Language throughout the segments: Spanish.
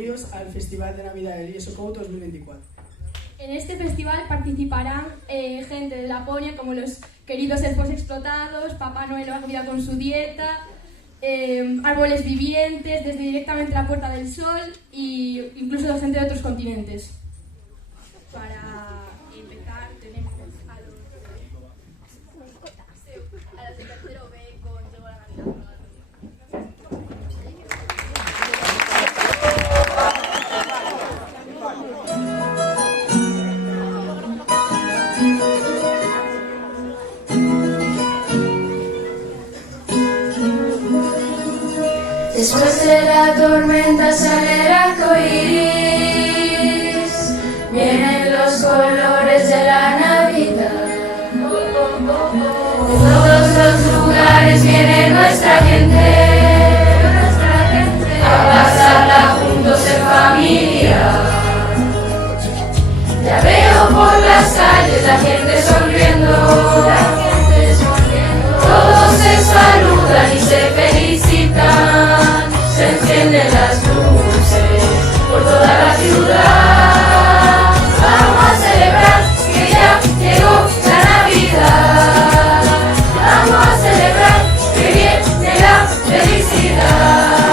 bienvenidos al Festival de Navidad del IESOCO 2024. En este festival participarán gente de Laponia, como los queridos elfos explotados, Papá Noel va a vida con su dieta, árboles vivientes, desde directamente la Puerta del Sol e incluso gente de otros continentes. Para empezar tenemos a los de tercero B con Llegó la Navidad. Después de la tormenta sale el arco iris, vienen los colores de la Navidad. De todos los lugares viene nuestra gente a pasarla juntos en familia. Ya veo por las calles la gente sonriendo, todos se saludan y se felicitan. Se encienden las luces por toda la ciudad. Vamos a celebrar que ya llegó la Navidad. Vamos a celebrar que viene la felicidad.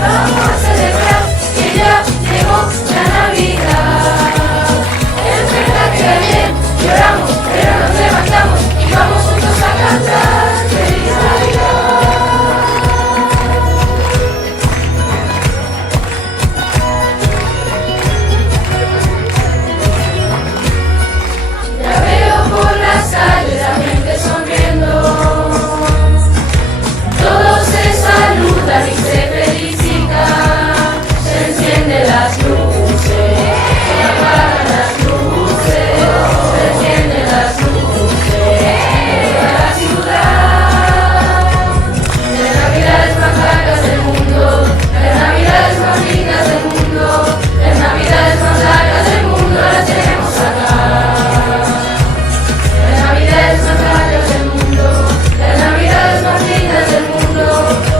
Vamos a celebrar que ya llegó la Navidad. Es verdad que ayer lloramos, pero nos levantamos y vamos juntos a cantar. ¡Feliz Navidad! La gente sonriendo, todos se saludan y se felicitan. Se encienden las luces, se apagan las luces, se encienden las luces de la ciudad. Las navidades más largas del mundo, las navidades más lindas del mundo, las navidades más largas del mundo las tenemos acá. Las navidades más largas del mundo, las navidades más lindas del mundo,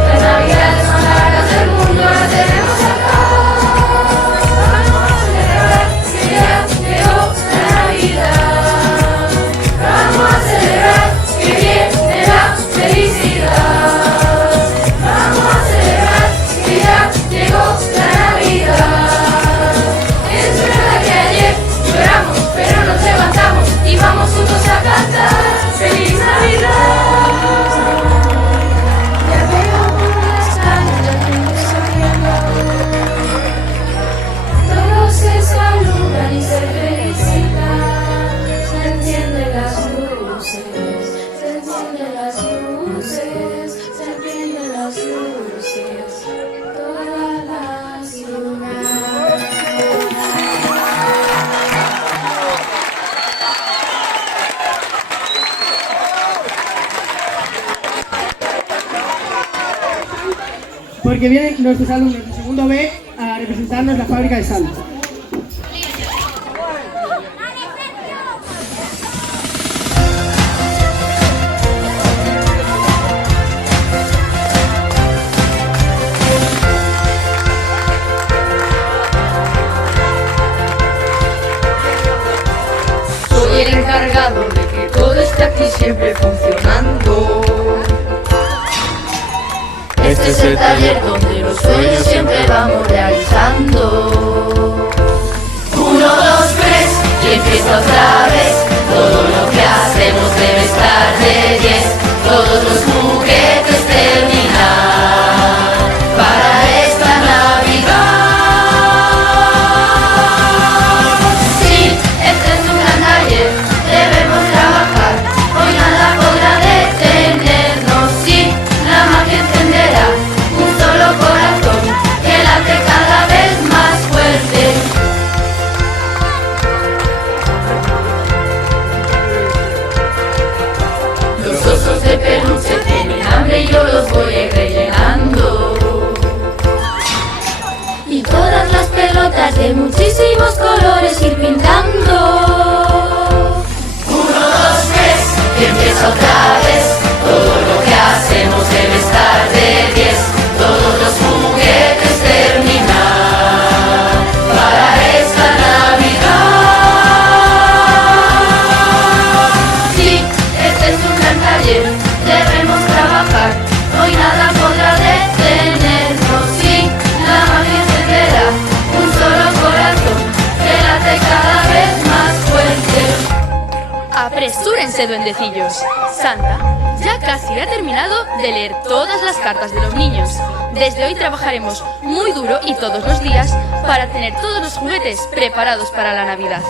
las navidades más largas del mundo las tenemos acá. Vamos a celebrar que ya llegó la Navidad. Vamos a celebrar que viene la felicidad. Vamos a celebrar que ya llegó la Navidad. Es verdad que ayer lloramos, pero nos levantamos y vamos juntos a cantar. ¡Feliz Navidad! Ya veo por las calles la gente sonriendo, todos se saludan y se felicitan. Se encienden las luces, se encienden las luces, se encienden las luces en toda la ciudad. Porque vienen nuestros alumnos de segundo B a representarnos la fábrica de sal. Soy el encargado de que todo esté aquí siempre funcionando. Este es el taller donde los sueños siempre vamos realizando. 1, 2, 3 y empieza otra vez. Todo lo que hacemos debe estar de 10. Todos los juguetes terminar para esta Navidad. Sí, este es un gran taller, debemos trabajar. Hoy nada podrá detenernos. Sí, la magia encenderá un solo corazón que late cada vez más fuerte. Los osos de peluche tienen hambre y yo los voy a ir rellenando. Y todas las pelotas de muchísimos colores ir pintando. 1, 2, 3 y empieza otra vez. Todo lo que hacemos debe estar de 10. Todos los juguetes terminar ese duendecillos. Santa ya casi ha terminado de leer todas las cartas de los niños. Desde hoy trabajaremos muy duro y todos los días para tener todos los juguetes preparados para la Navidad.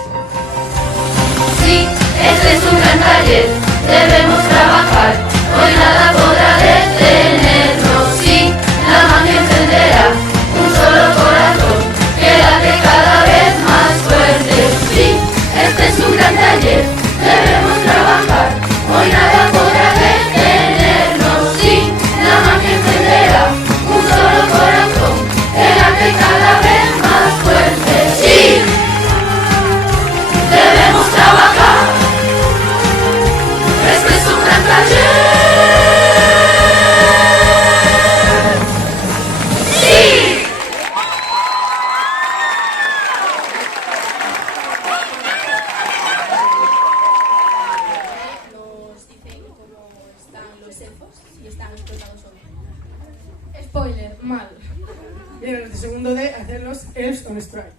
Sí, este es un gran taller, debemos trabajar, hoy nada podrá detenernos. Sí, la magia encenderá un solo corazón, que late cada vez más fuerte. Sí, este es un gran taller, debemos trabajar, hoy nada podrá detenernos. Sí, la magia encenderá un solo corazón, que late cada vez más fuerte. Sí, debemos trabajar, este es un gran taller. ¡Sí! Nos dicen cómo están los elfos, si están explotados o no. Spoiler, mal. Viene nuestro segundo D, hacer los Elves on Strike.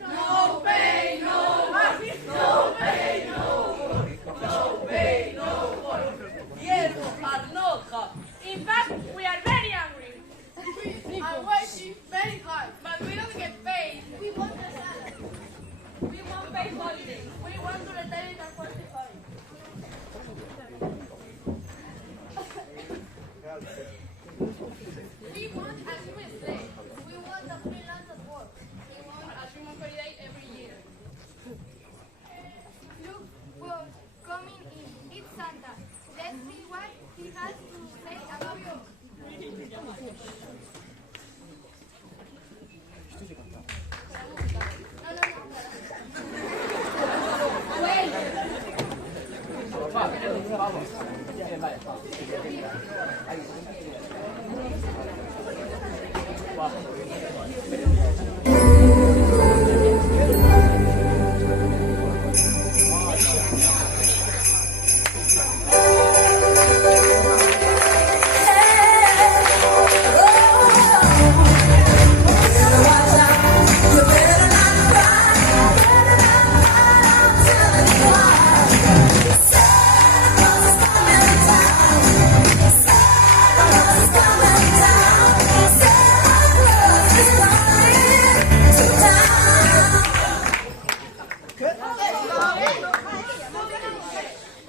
No pay no more, no pay no more, no pay no more. The elves are not happy. In fact, we are very angry. We are working very hard, but we don't get paid. We want a salary. We want paid holidays. We want to retire in a 45. We want a human slave. We want a freelance at work. We want a human holiday every year. Look, well, coming in. It's Santa. Let's see what he has to say about you.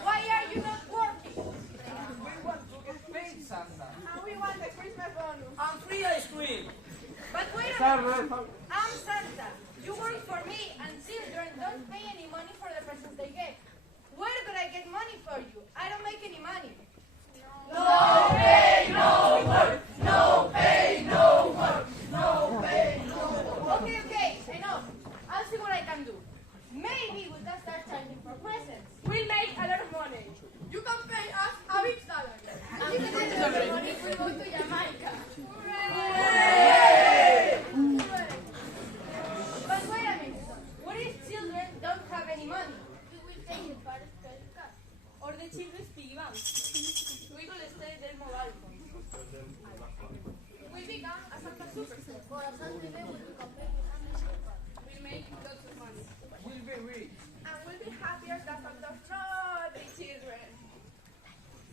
Why are you not working? We want to get paid, Santa. And we want the Christmas bonus. And free ice cream. But wait a minute. I'm Santa. You work for me, and children don't pay any money for the presents they get. Where could I get money for you? I don't make any money. No pay no more, no pay no more, no pay no more. Okay, enough. I'll see what I can do. Maybe we can start charging for presents. We'll make a lot of money. You can pay us a big salary. And you can take the money if we go to Jamaica. But wait a minute. What if children don't have any money? We will take the parents' credit card. Or the children's piggy bank. We will stay their mobile phone. We become a Santa superstore. For a Sunday, we will compare with Anderson Park. We'll make lots of money. We'll be rich. And we'll be happier than Santa's naughty children.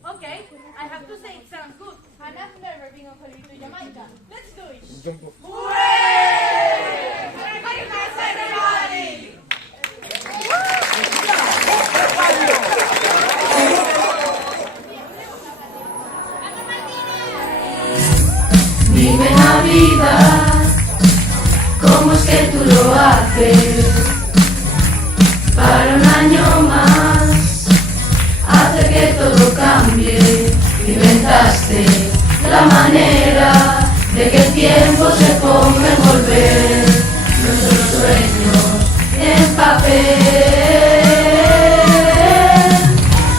Okay, I have to say it sounds good. And I've never been on holiday to Jamaica. Let's do it. Hooray! Merry Christmas, everybody! Dime Navidad, ¿cómo es que tú lo haces? Para un año más, hace que todo cambie. Inventaste la manera de que el tiempo se ponga a envolver nuestros sueños en papel.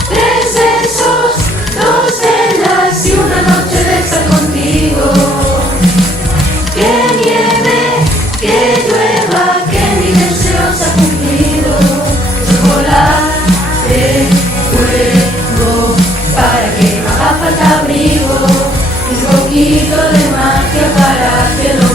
3 besos, 2 cenas y una noche de estar contigo. Que nieve, que llueva, que mi deseo se ha cumplido. Chocolate, fuego, para que no haga falta abrigo. Un poquito de magia para que lo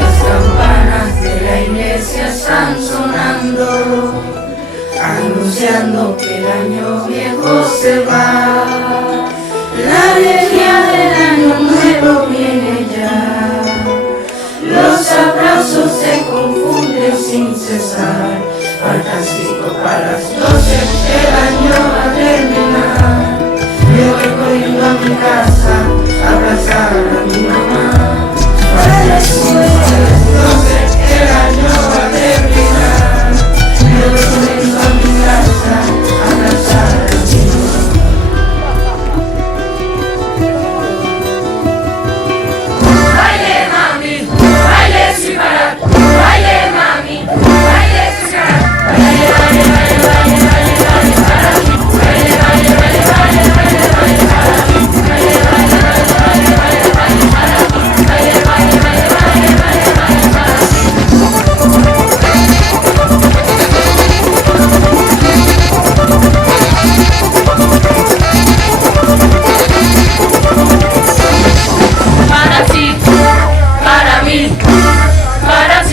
Las campanas de la iglesia están sonando, anunciando que el año viejo se va. La alegría del año nuevo viene ya. Los aplausos se confunden sin cesar. Faltan 5 para las 12, el año va a terminar. Yo voy corriendo a mi casa a abrazar a mi mamá. Para las 12, el año va a terminar. Yo voy corriendo a mi casa a abrazar a mi mamá. Baile mami, baile sin parar. Baile mami, baile sin parar. Baile, baile, baile, baile, baile, baile para mí. Baile, baile, baile, baile, baile, baile para mí. Baile, baile, baile, baile, baile, baile para mí. Baile, baile, baile, baile, baile, baile para ti, para mí, para ti, para mí.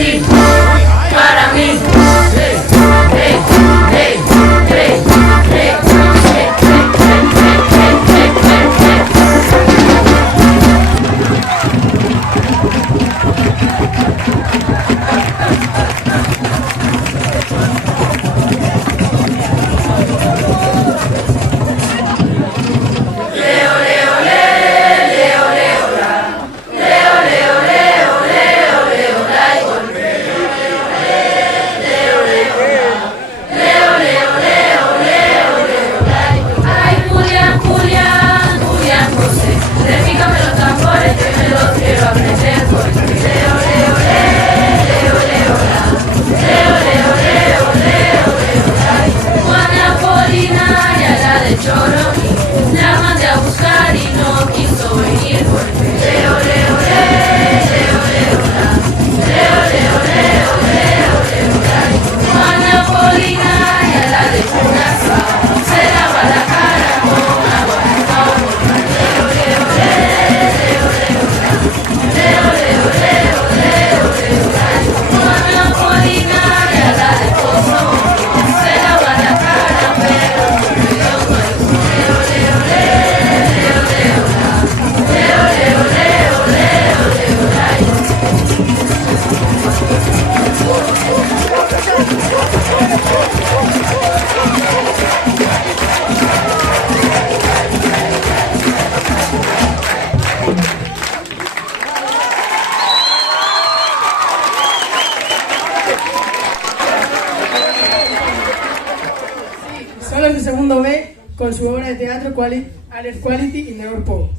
Ay, Julián, Julián, Julián José, repícame los tambores que me los quiero aprender. Porque leo, leo, leo, leo, leo, leo, leo, leo, leo, leo. Juana Polinaria, la de Choroní, la mandé a buscar y no quiso venir. Porque leo, leo, leo, leo, leo, leo, leo, leo, leo, leo. Juana Polinaria, la de Curazao, se lava la cara con agua de jabón. Leo, leo, leo, leo, leo, leo, leo, leo, leo, leo. Juana Polinaria, la de Pozo, se lava la cara pero yo no hay. Leo, leo, leo, leo, leo, leo, leo, leo, leo, leo. Son los de segundo B con su obra de teatro Aleph Quality in the North Pole.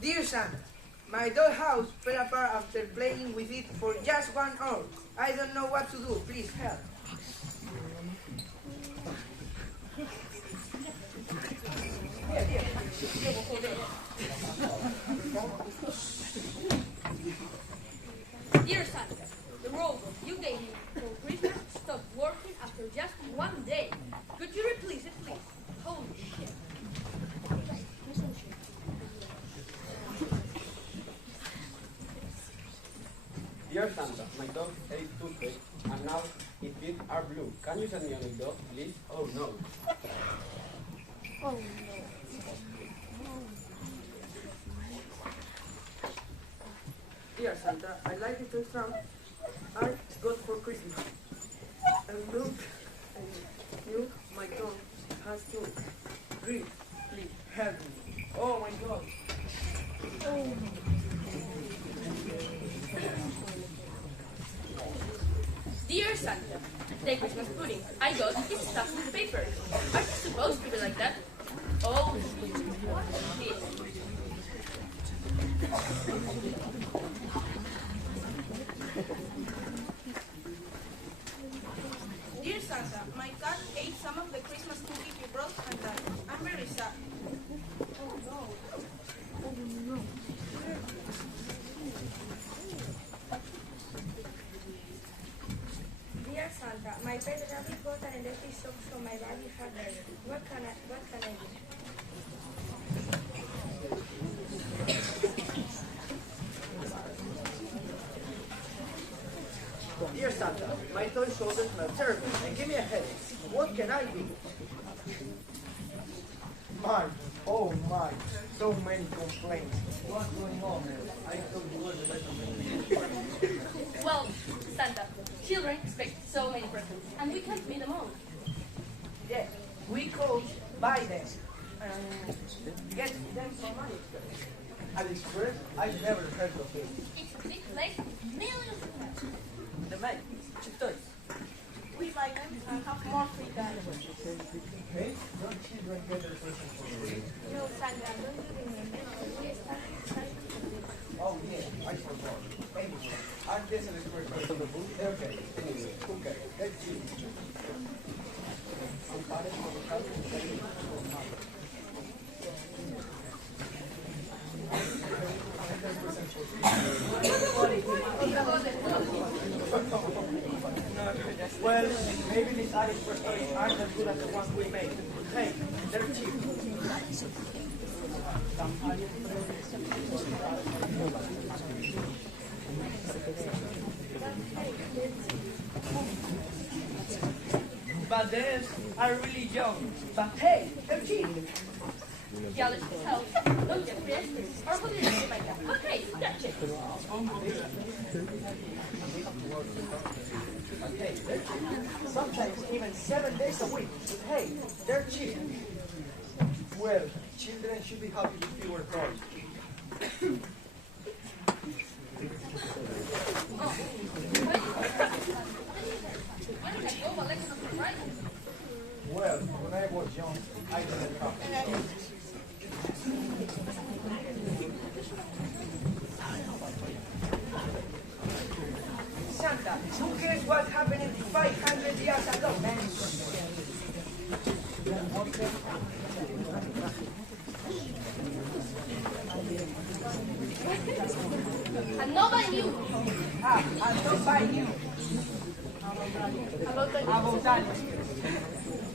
Dear Santa, my dollhouse fell apart after playing with it for just 1 hour. I don't know what to do. Please help. Dear Santa, the robot you gave me for Christmas stopped working after just 1 day. Could you replace it, please? Holy shit. Dear Santa, my dog ate toothpaste and now its teeth are blue. Can you send me a new dog, please? Oh no. Dear Santa, I like the toy Trump I got for Christmas. And look, my dog has to grief. Please help me. Oh my God. Dear Santa, the Christmas pudding I got is stuffed with paper. Are you supposed to be like that? Oh, yes. Dear Santa, my cat ate some of the Christmas cookies you brought and died. I'm very sad. Dear Santa, my pet rabbit got an electric shock from my body heart rate. What can I do? Dear Santa, my toy shoulders smell terrible and give me a headache. What can I do? My, oh my, so many complaints. What's going on, man? I thought you were the best. Well, Santa, children expect so many presents, and we can't meet them all. Yes, we could buy them and get them for money. At least first, I've never heard of it. It's a big place with millions of them. The man, cheap toys. We buy them and have more free time. Hey, don't children get their presents for free? No, Santa, don't you remember? We started Oh yeah, I forgot. Anyway, I'm guessing it's for okay, anyway, okay, let's see. Well, maybe these AliExpress toys aren't as good as the ones we made. Hey, they're cheap. But theirs are really young. But hey, they're cheap. Yeah, let's help. Don't get free. Or what do you say like that? Okay, that's it. Hey, they're cheap. Sometimes even 7 days a week. But hey, they're cheap. Well, children should be happy with fewer toys. Well, when I was young, I didn't have. Santa, who cares what happened 500 years ago, man? And nobody knew. And nobody knew about that.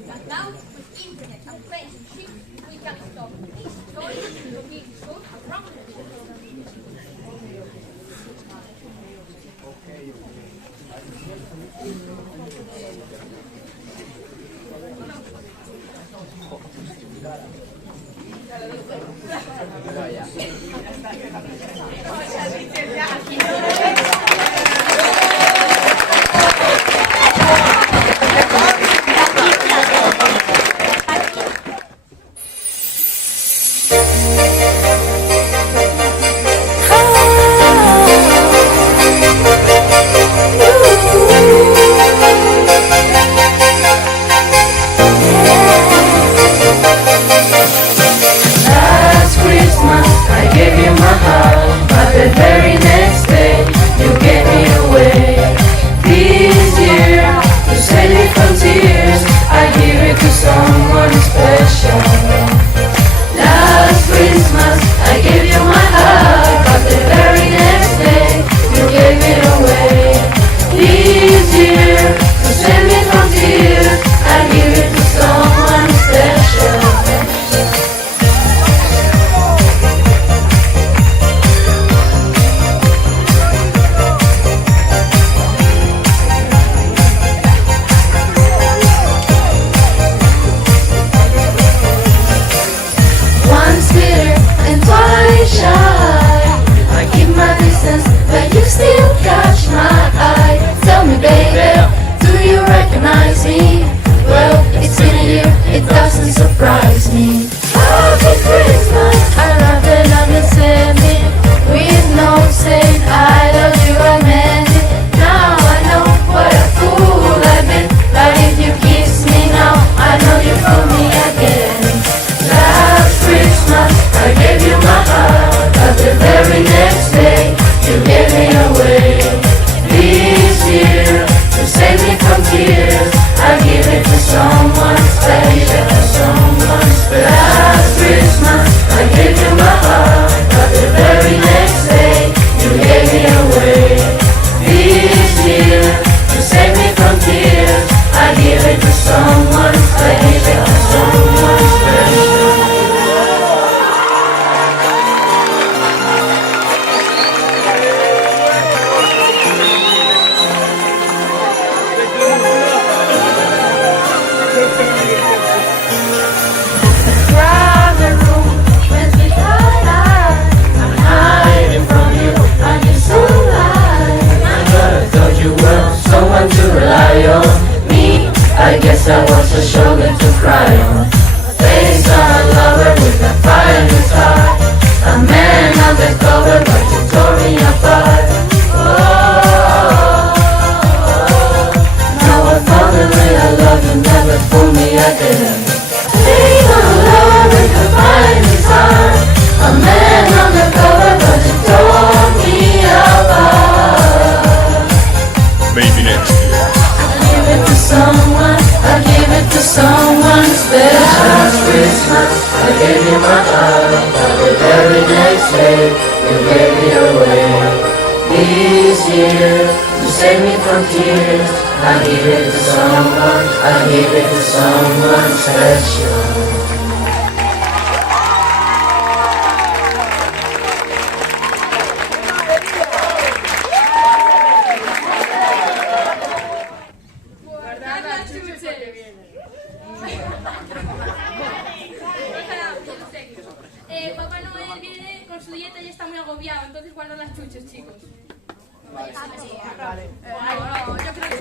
But now, with internet and planes and ships, we can stop these toys from being sold around the world. volunteer to save me from tears. I give it to someone, I give it to someone special. Guardad las chuches. Papá Noel viene con su dieta y está muy agobiado, entonces guardad las chuches, chicos. Vale. No, yo creo que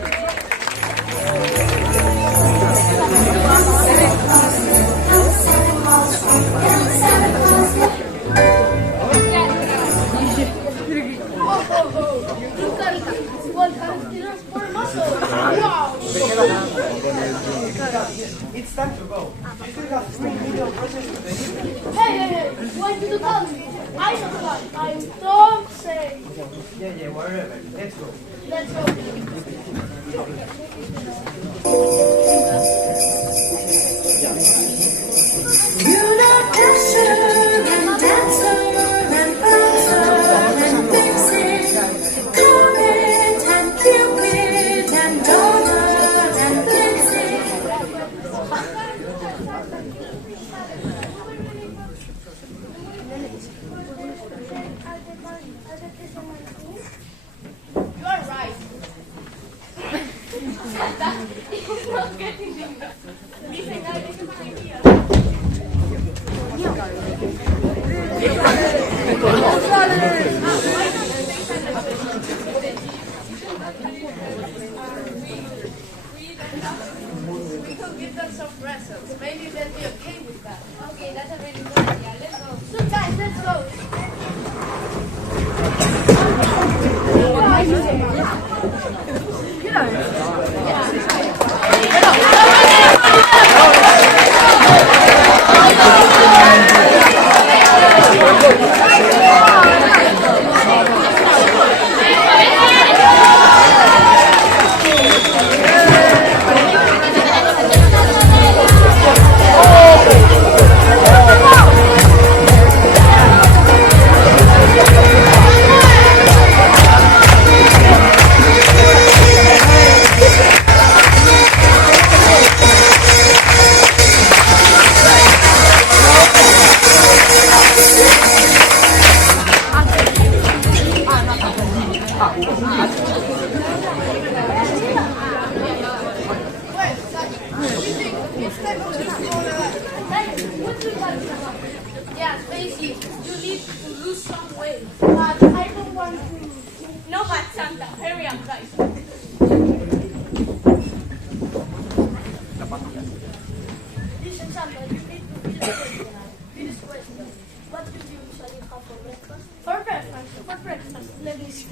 It's time to go. You still have 3 million presents to deliver. Hey, why did you call me? I don't call. I don't say. Yeah, whatever. Let's go. Let's go. You're not Dasher and Dancer and Prancer and Vixen, Comet and Cupid and Donner and Blitzen. You are right. We could give them some presents. Maybe they'll be okay with that. Okay, that's a really good idea. Let's go. So guys, let's go. Yeah, Daisy, you need to lose some weight. But I don't want to. No, but Santa, hurry up, guys. Listen, Santa, you need to be this question. What do you usually have for breakfast? For breakfast, let me see.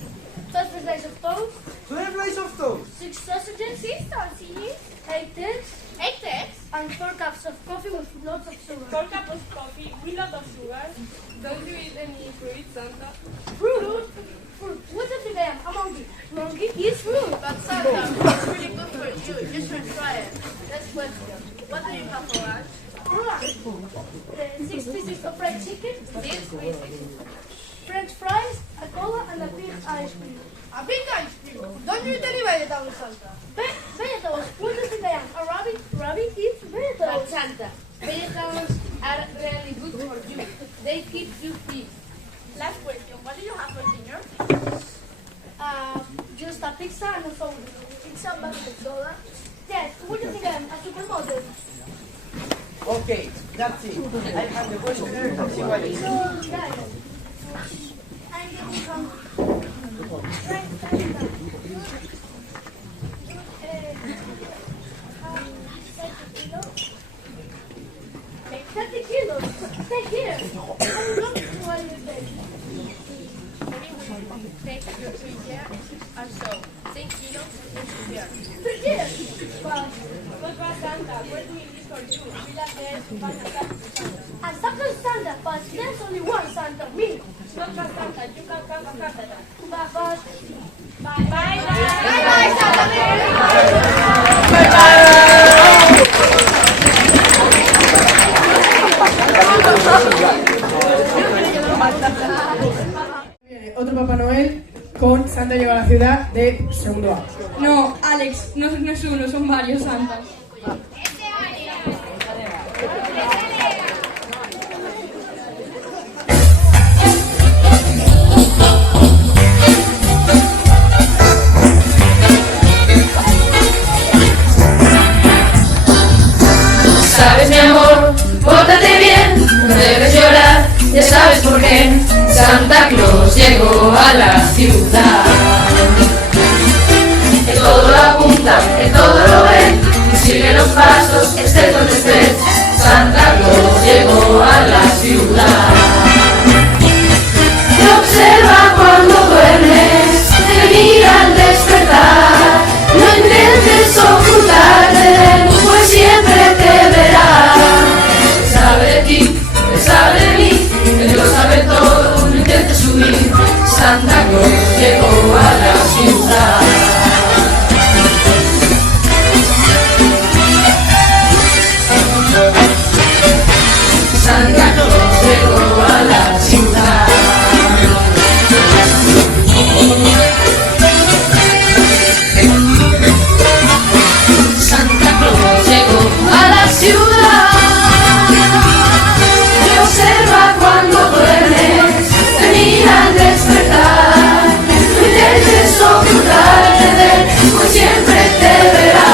12 slices of toast, 12 slices of toast. 6 sausages, 8 eggs, 8 eggs, and 4 cups of coffee with lots of sugar. 4 cups of coffee with lot of sugar. Don't you eat any fruit, Santa? Fruit? Fruit. What does it am? A monkey. Monkey eats fruit. but Santa, it's really good for you. You should try it. Next question. What do you have for lunch? Alright. 6 pieces of fried chicken, 6 pieces. French fries, a cola, and a big ice cream. A big ice cream. Don't you eat any vegetables, Santa? Vegetables. What does it am? A rabbit. Rabbit eats But vegetables. Santa, vegetables are really good for you. They keep you fit. Last question. What do you have for dinner? Just a pizza and a soda. Pizza, bucket of soda. Yes. What does it am? A supermodel. Okay, that's it. I have the questionnaire and see what it is. So, guys, I'm getting some fried pasta. 30 kilos. Stay here. How long do I take? Take your 3 years or so. 10 kilos in 2 years. 3 years. But What was Santa? Where do we live for you? We love this. I'm Santa Santa, but there's only one Santa, me. Not for Santa. You can come to Canada. But Bye bye. Bye-bye, Santa. Otro Papá Noel con Santa llegó a la ciudad de segundo A. No, Alex, no es uno, son varios santas. Sabes, mi amor, pórtate bien, no debes llorar, ya sabes por qué. Santa Claus llegó a la ciudad. Que todo lo apunta, que todo lo ve, y sigue los pasos, estés donde estés. Santa Claus llegó a la ciudad. Te observa cuando duermes, te mira al despertar. No intentes ocultarte, pues siempre te verá. Sabe de ti, sabe de mí, Él lo sabe todo, no intentes huir. Santa Claus llegó a la ciudad. Santa Claus llegó a la ciudad. Santa Claus llegó a la ciudad. Te observa cuando duermes, te mira al despertar. No intentes ocultarte de él, pues siempre te verá.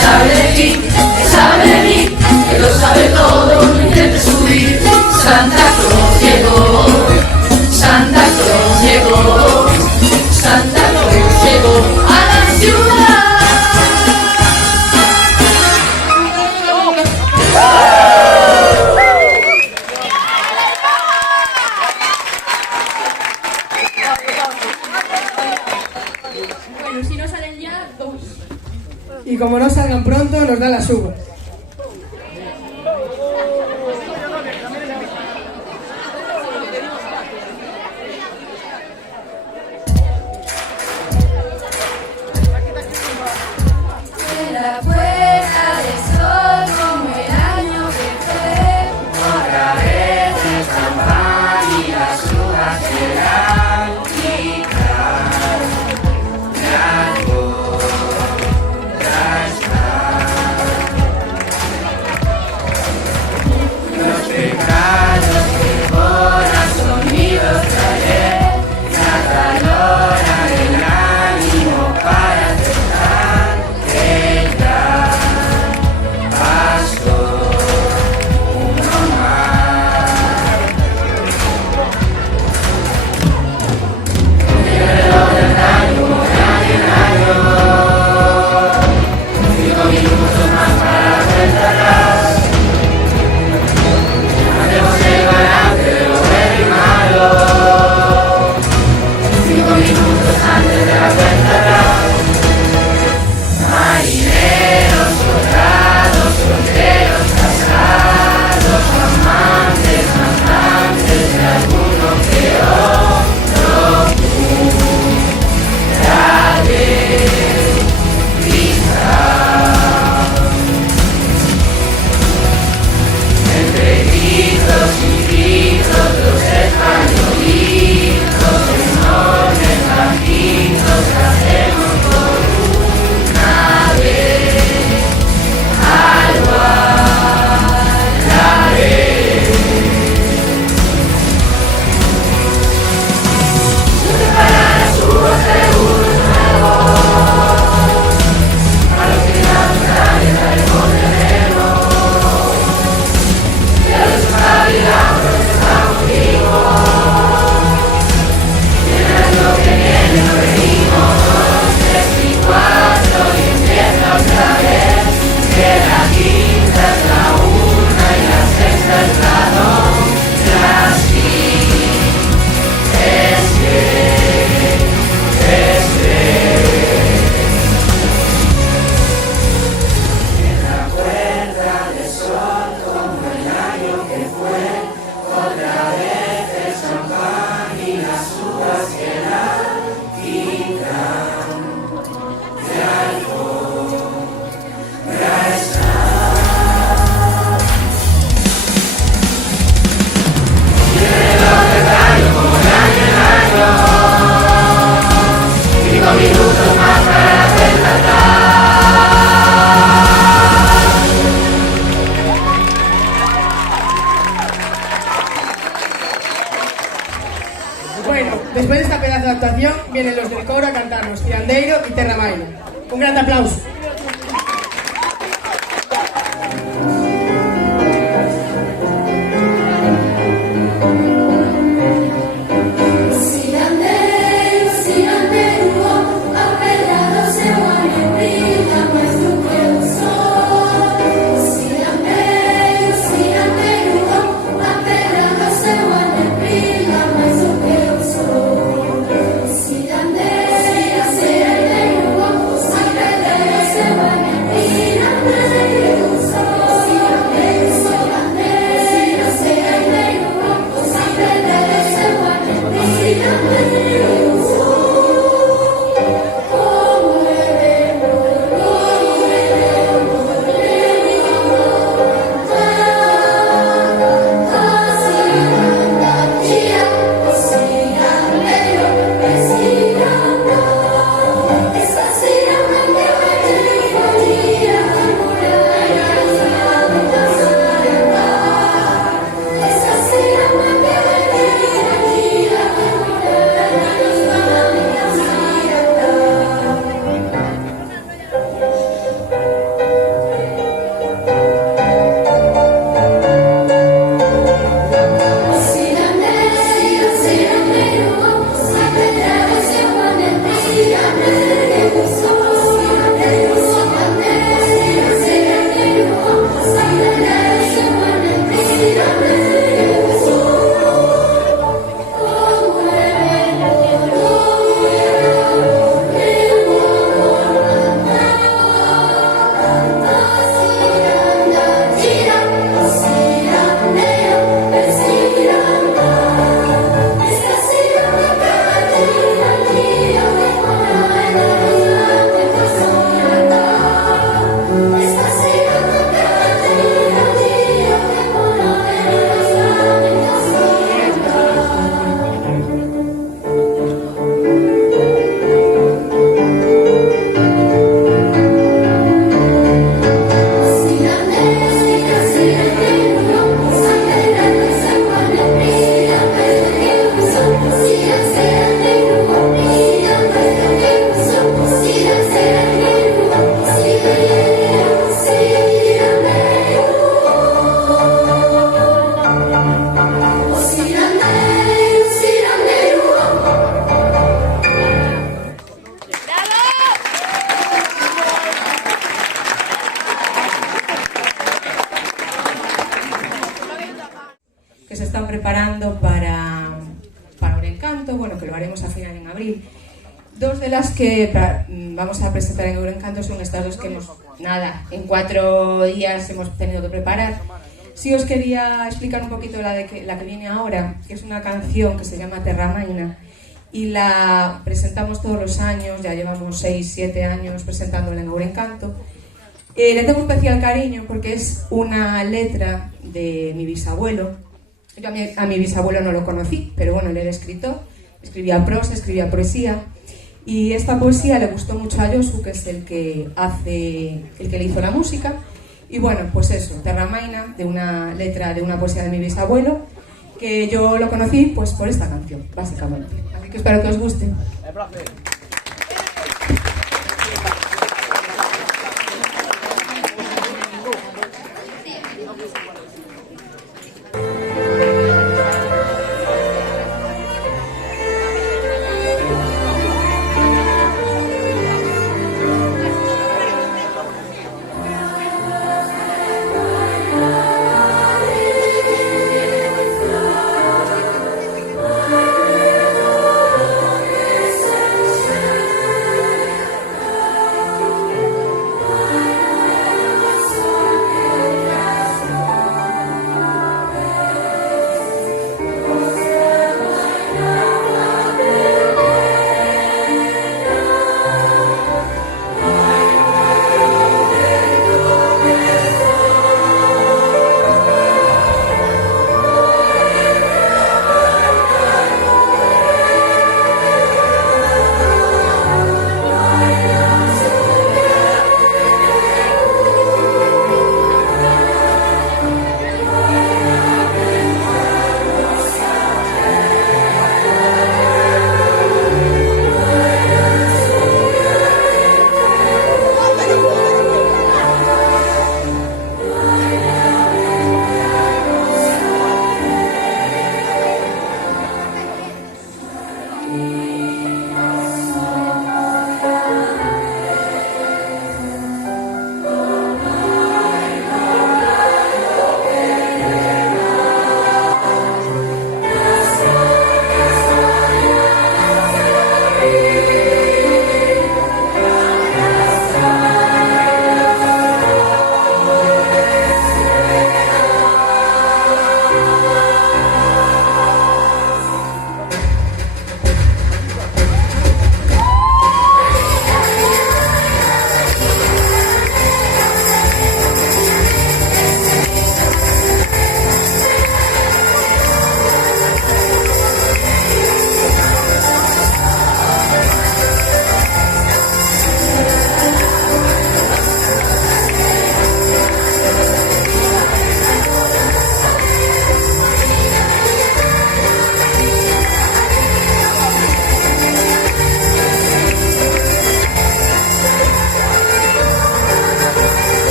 Sabe de ti, sabe de mí, que lo sabe todo, no intentes huir. Santa Claus llegó, Santa Claus llegó, Santa Claus llegó a la ciudad. Bueno, si no salen ya, 2. Y como no salgan pronto, nos dan las uvas. En la puerta del sol como el año que fue, otra vez el champán y las uvas serán quitar. La boda está Bueno, después de esta pedazo de actuación vienen los del coro a cantarnos Cirandeiro y Terra Maina. Un gran aplauso. preparando para Eurencanto, bueno, que lo haremos a final en abril. Dos de las que vamos a presentar en Eurencanto son estas dos que en 4 días hemos tenido que preparar. Sí os quería explicar un poquito la que viene ahora, que es una canción que se llama Terra Maina, y la presentamos todos los años, ya llevamos 6-7 años presentándola en Eurencanto. Le tengo un especial cariño porque es una letra de mi bisabuelo. Yo a mi bisabuelo no lo conocí, pero bueno, él era escritor, escribía prosa, escribía poesía, y esta poesía le gustó mucho a Josu, que es el que le hizo la música. Y bueno, pues eso, Terra Maina, de una letra de una poesía de mi bisabuelo, que yo lo conocí pues por esta canción, básicamente. Así que espero que os guste.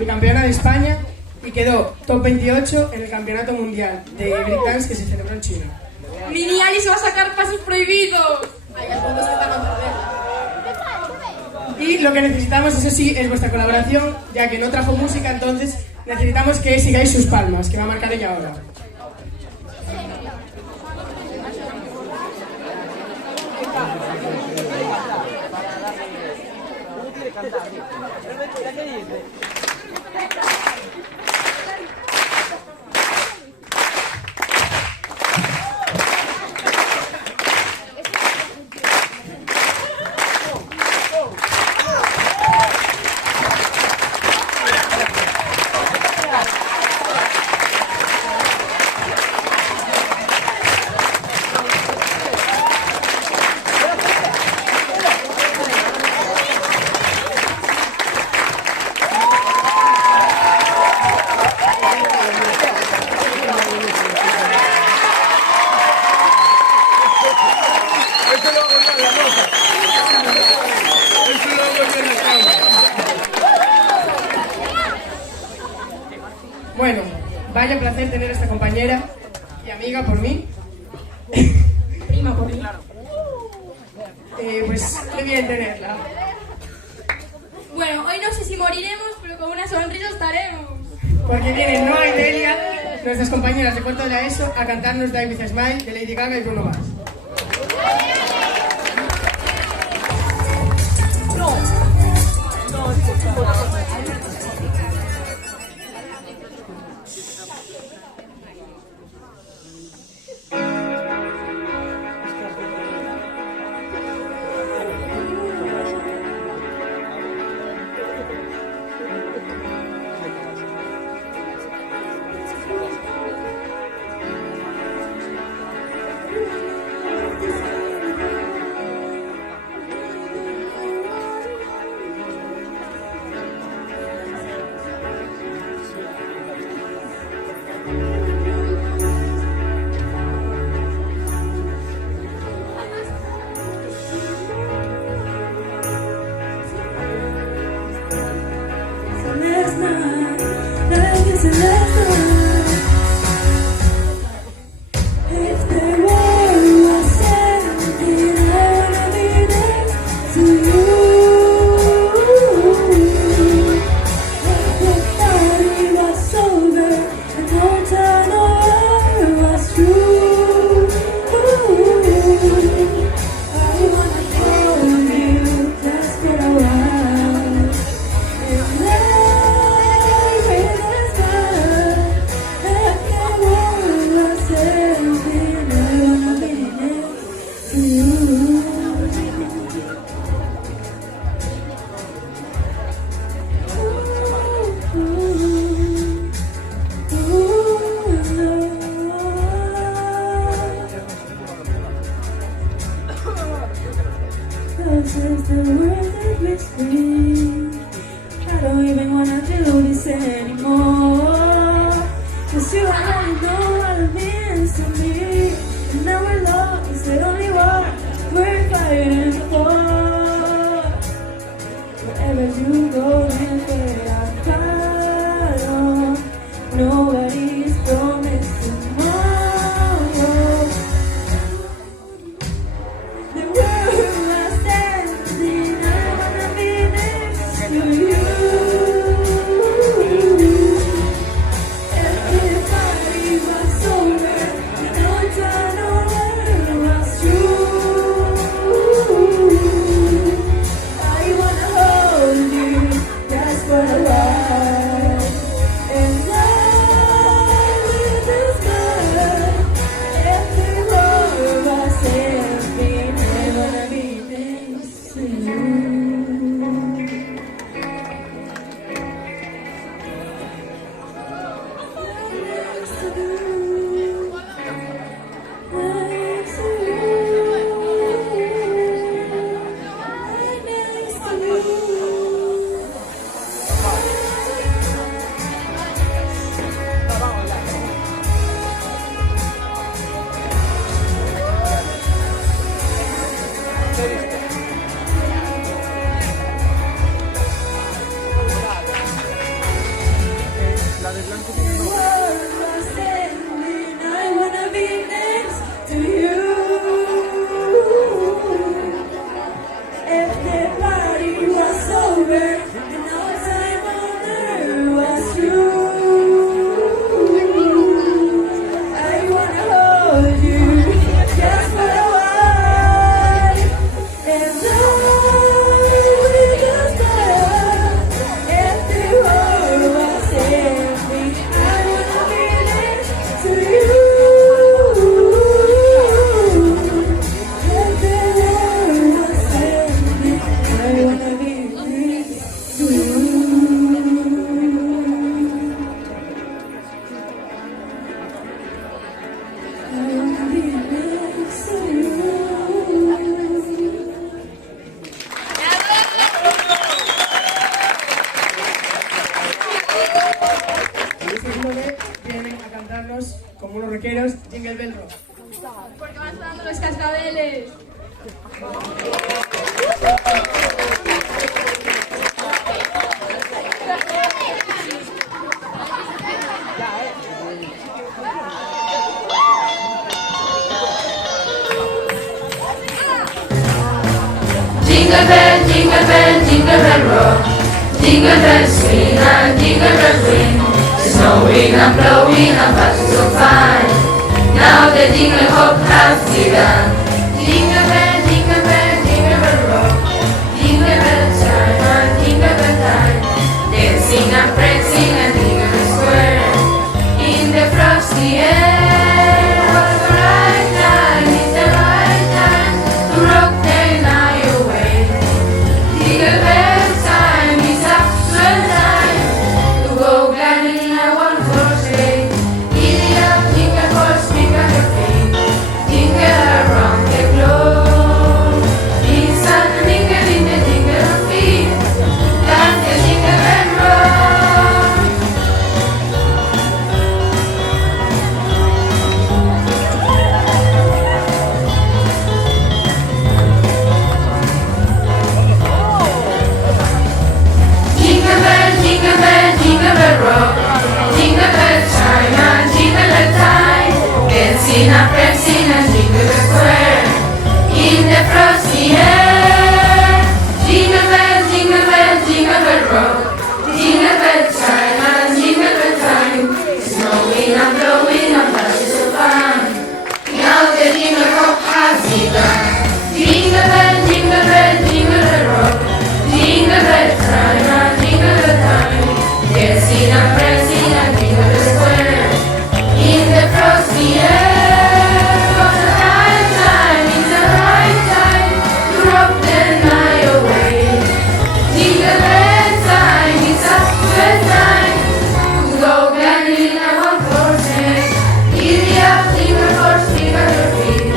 bicampeona de España y quedó top 28 en el Campeonato Mundial de Breakdance que se celebró en China. Mini Ali se va a sacar pasos prohibidos. Y lo que necesitamos, eso sí, es vuestra colaboración, ya que no trajo música, entonces necesitamos que sigáis sus palmas, que va a marcar ella ahora. Bueno, vaya placer tener a esta compañera y amiga por mí. Prima por mí. Pues qué bien tenerla. Bueno, hoy no sé si moriremos, pero con una sonrisa estaremos. Porque vienen Noa y Delia, nuestras compañeras de cuarto de la ESO, a cantarnos Die With A Smile de Lady Gaga y Bruno Mars. You already know what it means to me, and now we're lost, ustedes. Jingle bell, jingle bell, jingle bell rock. Jingle bells swing and jingle bells ring. Snowing and blowing and passing so fine. Now the jingle hop has begun. Jingle bell, jingle bell, jingle bell rock. Jingle bell chime and jingle bell time. Dancing and prancing and jingle square. In the frosty air, what's the right time? It's the right time to rock the night away. Jingle bell time is actual time to go gladly in a one-horse sleigh. Giddy up, jingle horse, pick up your feet. Jingle around the globe. Listen to jingle in the jingle feet. Dance the jingle bell rock. Jingle bell, jingle bell, jingle bell rock. Jingle bell chime and jingle bell time. Dancing and prancing and jingle bell square. In the frosty air. Jingle bell, jingle bell, jingle bell rock. Jingle bell chime and jingle bell time. Snowing and blowing and flashes of fun. Now the jingle hop has begun. Jingle bell, jingle bell, jingle bell rock. Jingle bell time and jingle bell time. Dancing and prancing and jingle bell square. In the frosty air. Was the right time, it's the right time to rock the night away. Jingle bell time, it's a good time to go gladly in a one-horse sleigh. Giddy up, jingle horse, pick up your feet.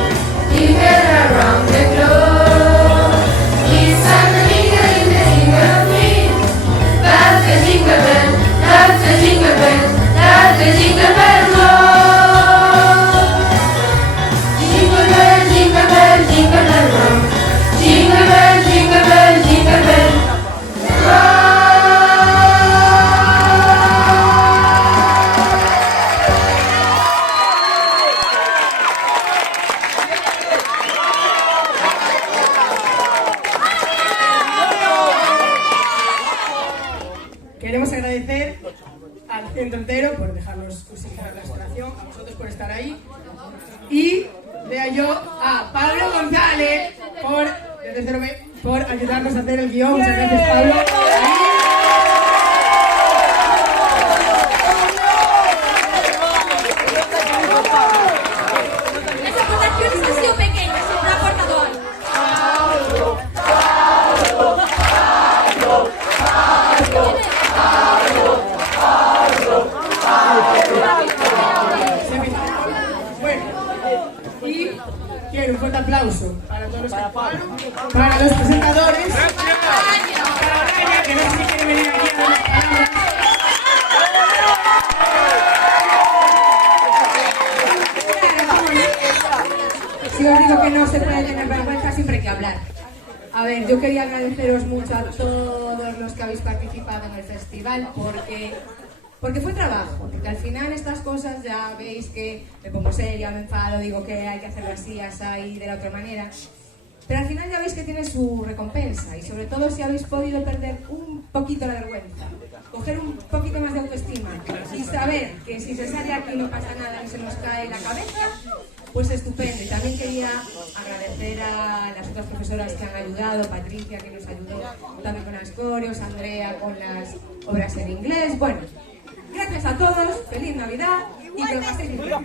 Jingle around the globe. Listen to jingle in the jingle feet. That's the jingle bell, that's the jingle bell, that's the jingle bell roll. Jingle bell, jingle bell, jingle bell rock. Jingle bell, jingle bell, jingle bell rock. Queremos agradecer al centro entero por dejarnos utilizar la instalación, a vosotros por estar ahí y vea yo a Pablo González de tercero B por ayudarnos a hacer el guión. Muchas gracias, Pablo. Las aportaciones han sido pequeñas, siempre ha aportado algo. Bueno, y quiero un fuerte aplauso para todos los que actuaron, para los presentadores, para Oraya, que no sé si quiere venir aquí a dar las palabras. Si os digo que no se puede tener vergüenza, siempre hay que hablar. A ver, yo quería agradeceros mucho a todos los que habéis participado en el festival porque fue trabajo, porque al final estas cosas ya veis que me pongo seria, me enfado, digo que hay que hacerlo así, así, de la otra manera. Pero al final ya veis que tiene su recompensa y sobre todo si habéis podido perder un poquito la vergüenza, coger un poquito más de autoestima y saber que si se sale aquí no pasa nada ni se nos cae la cabeza, pues estupendo. Y también quería agradecer a las otras profesoras que han ayudado, Patricia que nos ayudó también con las coreos, Andrea con las obras en inglés. Bueno, gracias a todos, feliz Navidad y que lo paséis bien.